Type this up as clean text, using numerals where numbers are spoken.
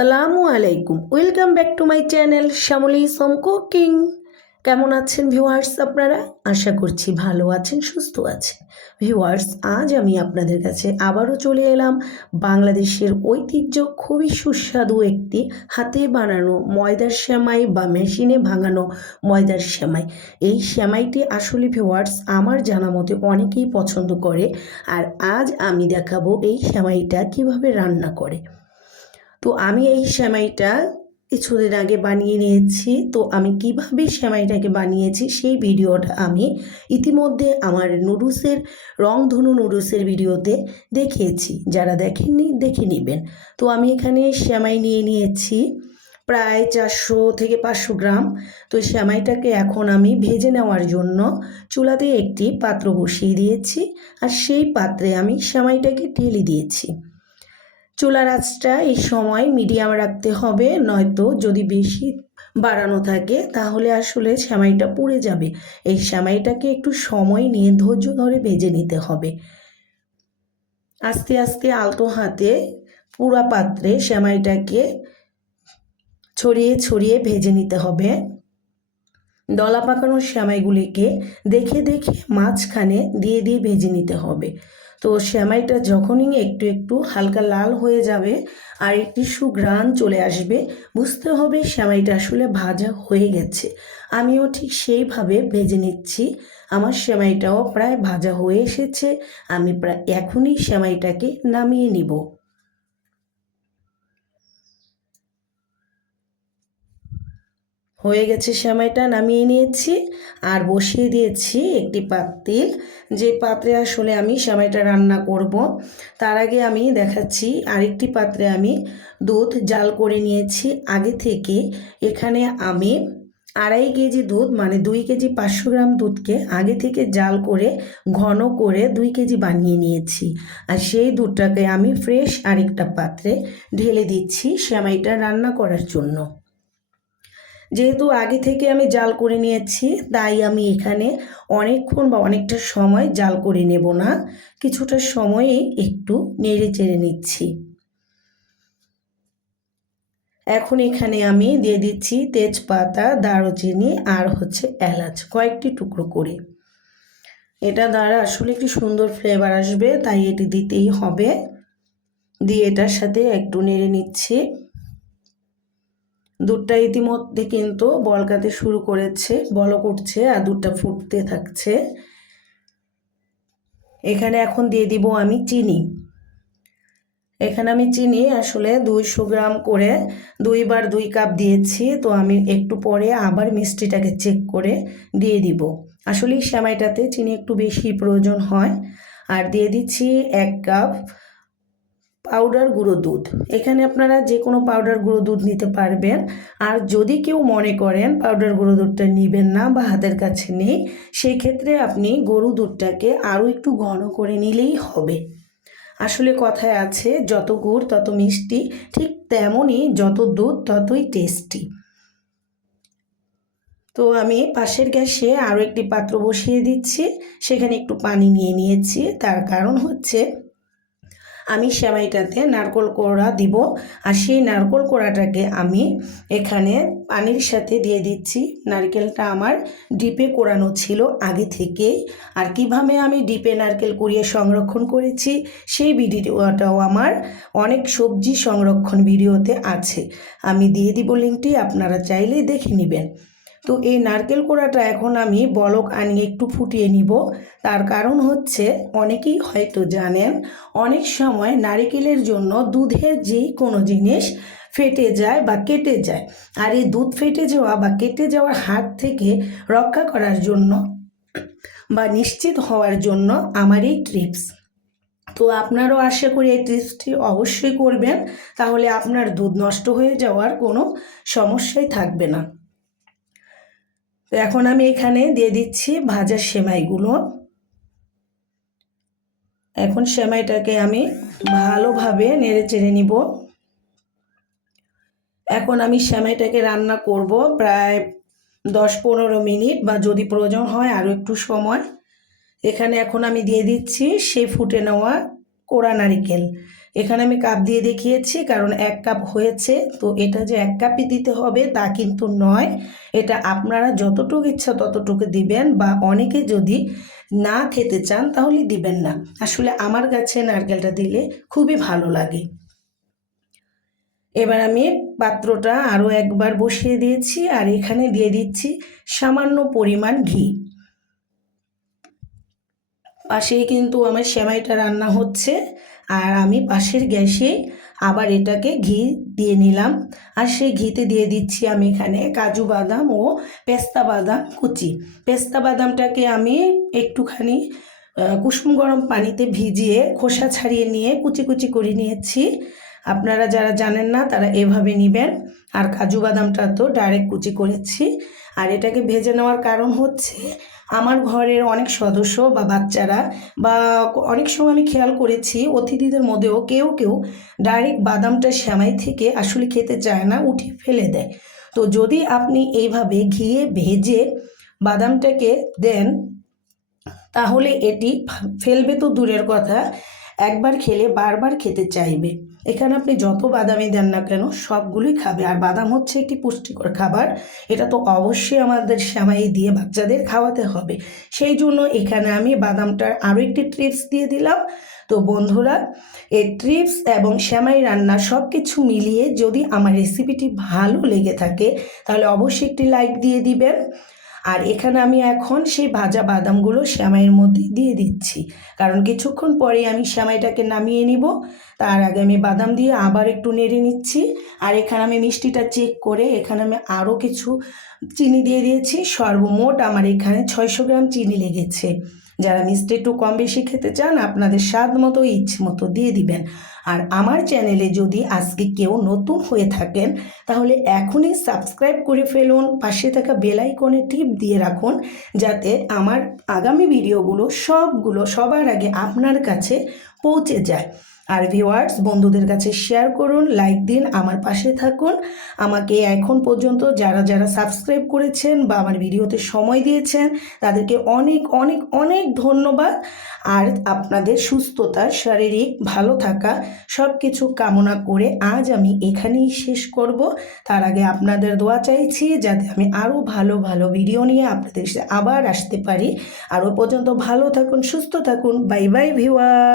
আসসালামু আলাইকুম, welcome back to my channel Shyamali Som cooking. কেমন আছেন ভিউয়ার্স? আপনারা আশা করছি ভালো আছেন, সুস্থ আছেন। ভিউয়ার্স, আজ আমি আপনাদের কাছে আবারও চলে এলাম বাংলাদেশের ঐতিহ্য খুবই সুস্বাদু একটি হাতে বানানো ময়দার সেমাই বা মেশিনে ভাঙানো ময়দার সেমাই। এই সেমাইটি আসলে ভিউয়ার্স আমার জানা মতে অনেকেই পছন্দ করে, আর আজ আমি দেখাবো এই সেমাইটা কিভাবে রান্না করে। তো আমি এই সেমাইটা কিছুদিন আগে বানিয়ে নিয়েছি। তো আমি কিভাবে সেমাইটাকে বানিয়েছি সেই ভিডিওটা আমি ইতিমধ্যে আমার নুডলসের রংধনু নুডলসের ভিডিওতে দেখিয়েছি, যারা দেখেননি দেখে নেবেন। তো আমি এখানে সেমাই নিয়ে নিয়েছি প্রায় 400 থেকে 500 গ্রাম। তো সেমাইটাকে এখন আমি ভেজে নেওয়ার জন্য চুলাতে একটি পাত্র বসিয়ে দিয়েছি, আর সেই পাত্রে আমি সেমাইটাকে ঢেলে দিয়েছি। চুলার আঁচটা এই সময় মিডিয়াম রাখতে হবে, নয়তো যদি বেশি বাড়ানো থাকে তাহলে আসলে সেমাইটা পুড়ে যাবে। এই সেমাইটাকে একটু সময় নিয়ে ধৈর্য ধরে ভেজে নিতে হবে। আস্তে আস্তে আলতো হাতে পুরা পাত্রে সেমাইটাকে ছড়িয়ে ছড়িয়ে ভেজে নিতে হবে। দলা পাকানো সেমাইগুলিকে দেখে দেখে মাঝখানে দিয়ে দিয়ে ভেজে নিতে হবে। তো সেমাইটা যখনই একটু একটু হালকা লাল হয়ে যাবে আর একটি সুঘ্রাণ চলে আসবে, বুঝতে হবে সেমাইটা আসলে ভাজা হয়ে গেছে। আমিও ঠিক সেইভাবে ভেজে নিচ্ছি। আমার সেমাইটাও প্রায় ভাজা হয়ে এসেছে। আমি প্রায় এখনই সেমাইটাকে নামিয়ে নিব। হয়ে গেছে, সেমাইটা নামিয়ে নিয়েছি আর বসিয়ে দিয়েছি একটি পাতিল, যে পাত্রে আসলে আমি সেমাইটা রান্না করব। তার আগে আমি দেখাচ্ছি আরেকটি পাত্রে আমি দুধ জাল করে নিয়েছি আগে থেকে। এখানে আমি 2.5 কেজি দুধ, মানে 2 কেজি 500 গ্রাম দুধকে আগে থেকে জাল করে ঘন করে 2 কেজি বানিয়ে নিয়েছি। আর সেই দুধটাকে আমি ফ্রেশ আরেকটা পাত্রে ঢেলে দিচ্ছি সেমাইটা রান্না করার জন্য। যেহেতু আগে থেকে আমি জাল করে নিয়েছি, তাই আমি এখানে অনেকক্ষণ বা অনেকটা সময় জাল করে নেব না, কিছুটা সময়েই একটু নেড়ে চেড়ে নিচ্ছি। এখন এখানে আমি দিয়ে দিচ্ছি তেজপাতা, দারুচিনি আর এলাচ কয়েকটি টুকরো করে। এটা দ্বারা আসলে একটি সুন্দর ফ্লেভার আসবে, তাই এটি দিতেই হবে। দিয়ে এটার সাথে একটু নেড়ে নিচ্ছি। দুধটা ইতিমধ্যে কিন্তু বলকাতে শুরু করেছে, বলক উঠছে আর দুধটা ফুটতে থাকছে। এখানে এখন দিয়ে দিব আমি চিনি। এখানে আমি চিনি আসলে 200 গ্রাম করে 2 কাপ দিয়েছি। তো আমি একটু পরে আবার মিষ্টিটাকে চেক করে দিয়ে দিব। আসলে এই সেমাইটাতে চিনি একটু বেশি প্রয়োজন হয়। আর দিয়ে দিচ্ছি 1 কাপ পাউডার গুঁড়ো দুধ। এখানে আপনারা যে কোনো পাউডার গুঁড়ো দুধ নিতে পারবেন। আর যদি কেউ মনে করেন পাউডার গুঁড়ো দুধটা নেবেন না বা হাতের কাছে নেই, সেই ক্ষেত্রে আপনি গরু দুধটাকে আরও একটু ঘন করে নিলেই হবে। আসলে কথায় আছে যত গুড় তত মিষ্টি, ঠিক তেমনই যত দুধ ততই টেস্টি। তো আমি পাশের গ্যাসে আরও একটি পাত্র বসিয়ে দিচ্ছি, সেখানে একটু পানি নিয়ে নিয়েছি। তার কারণ আমি সেমাইটাতে নারকেল কোড়া দিব, আর সেই নারকেল কোড়াটাকে আমি এখানে পানির সাথে দিয়ে দিচ্ছি। নারকেলটা আমার ডিপে কোড়ানো ছিল আগে থেকেই, আর কিভাবে আমি ডিপে নারকেল কুড়িয়ে সংরক্ষণ করেছি সেই ভিডিওটাও আমার অনেক সবজি সংরক্ষণ ভিডিওতে আছে। আমি দিয়ে দিব লিঙ্কটি, আপনারা চাইলে দেখে নেবেন। তো এই নারকেল কোড়াটা এখন আমি বলক আনিয়ে একটু ফুটিয়ে নিব। তার কারণ অনেকেই হয়তো জানেন, অনেক সময় নারকেলের জন্য দুধের যেই কোনো জিনিস ফেটে যায় বা কেটে যায়, আর এই দুধ ফেটে যাওয়া বা কেটে যাওয়ার হাত থেকে রক্ষা করার জন্য বা নিশ্চিত হওয়ার জন্য আমার এই টিপস। তো আপনারাও আশা করি এই টিপসটি অবশ্যই করবেন, তাহলে আপনার দুধ নষ্ট হয়ে যাওয়ার কোনো সমস্যাই থাকবে না। তো এখন আমি এখানে দিয়ে দিচ্ছি ভাজা সেমাইগুলো। এখন সেমাইটাকে আমি ভালোভাবে নেড়ে চেড়ে নিব। এখন আমি সেমাইটাকে রান্না করব প্রায় 10-15 মিনিট, বা যদি প্রয়োজন হয় আরও একটু সময়। এখানে এখন আমি দিয়ে দিচ্ছি সেই ফুটে নেওয়া কোড়া নারিকেল। এখানে আমি কাপ দিয়ে দেখিয়েছি কারণ 1 কাপ হয়েছে। তো এটা যে 1 কাপই দিতে হবে তা কিন্তু নয়, এটা আপনারা যতটুকু ইচ্ছা ততটুকু দিবেন, বা অনেকে যদি না খেতে চান তাহলে দিবেন না। আসলে আমার কাছে নারকেলটা দিলে খুবই ভালো লাগে। এবার আমি পাত্রটা আরও একবার বসিয়ে দিয়েছি, আর এখানে দিয়ে দিচ্ছি সামান্য পরিমাণ ঘি। পাশেই কিন্তু আমার সেমাইটা রান্না হচ্ছে, আর আমি পাশের গ্যাসে আবার এটাকে ঘি দিয়ে নিলাম। আর সেই ঘিতে দিয়ে দিচ্ছি আমি এখানে কাজু বাদাম ও পেস্তা বাদাম কুচি। পেস্তা বাদামটাকে আমি একটুখানি কুসুম গরম পানিতে ভিজিয়ে খোসা ছাড়িয়ে নিয়ে কুচি কুচি করে নিয়েছি। আপনারা যারা জানেন না তারা এভাবে নেবেন। আর কাজু বাদামটা তো ডাইরেক্ট কুচি করেছি। আর এটাকে ভেজে নেওয়ার কারণ হচ্ছে আমার ঘরের অনেক সদস্য বা বাচ্চারা, বা অনেক সময় আমি খেয়াল করেছি অতিথিদের মধ্যেও কেউ কেউ ডাইরেক্ট বাদামটা সেমাই থেকে আসলে খেতে চায় না, উঠিয়ে ফেলে দেয়। তো যদি আপনি এইভাবে ঘিয়ে ভেজে বাদামটাকে দেন তাহলে এটি ফেলবে তো দূরের কথা, একবার খেলে বারবার খেতে চাইবে। এখানে আপনি যত বাদামই দেন না কেন সবগুলোই খাবে। আর বাদাম হচ্ছে একটি পুষ্টিকর খাবার, এটা তো অবশ্যই আমাদের সেমাই দিয়ে বাচ্চাদের খাওয়াতে হবে। সেই জন্য এখানে আমি বাদামটার আরও একটি টিপস দিয়ে দিলাম। তো বন্ধুরা, এই টিপস এবং সেমাই রান্না সব কিছু মিলিয়ে যদি আমার রেসিপিটি ভালো লেগে থাকে তাহলে অবশ্যই একটি লাইক দিয়ে দিবেন। আর এখানে আমি এখন সেই ভাজা বাদামগুলো সেমাইয়ের মধ্যে দিয়ে দিচ্ছি, কারণ কিছুক্ষণ পরে আমি সেমাইটাকে নামিয়ে নিব। তার আগে আমি বাদাম দিয়ে আবার একটু নেড়ে নিচ্ছি। আর এখানে আমি মিষ্টিটা চেক করে এখানে আমি আরও কিছু চিনি দিয়ে দিয়েছি। সর্বমোট আমার এখানে 600 গ্রাম চিনি লেগেছে। যারা মিষ্টি একটু কম বেশি খেতে চান আপনাদের স্বাদ মতো ইচ্ছে মতো দিয়ে দিবেন। আর আমার চ্যানেলে যদি আজকে কেউ নতুন হয়ে থাকেন তাহলে এখনই সাবস্ক্রাইব করে ফেলুন, পাশে থাকা বেল আইকনে টিপ দিয়ে রাখুন যাতে আমার আগামী ভিডিওগুলো সবগুলো সবার আগে আপনার কাছে পৌঁছে যায়। আর ভিউয়ার্স বন্ধুদের কাছে শেয়ার করুন, লাইক দিন, আমার পাশে থাকুন। আমাকে এখন পর্যন্ত যারা যারা সাবস্ক্রাইব করেছেন বা আমার ভিডিওতে সময় দিয়েছেন তাদেরকে অনেক অনেক অনেক ধন্যবাদ। আর আপনাদের সুস্থতা, শারীরিক ভালো থাকা সব কিছু কামনা করে আজ আমি এখানেই শেষ করব। তার আগে আপনাদের দোয়া চাইছি যাতে আমি আরও ভালো ভালো ভিডিও নিয়ে আপনাদের সাথে আবার আসতে পারি। আর ওই পর্যন্ত ভালো থাকুন, সুস্থ থাকুন। Bye bye viewer.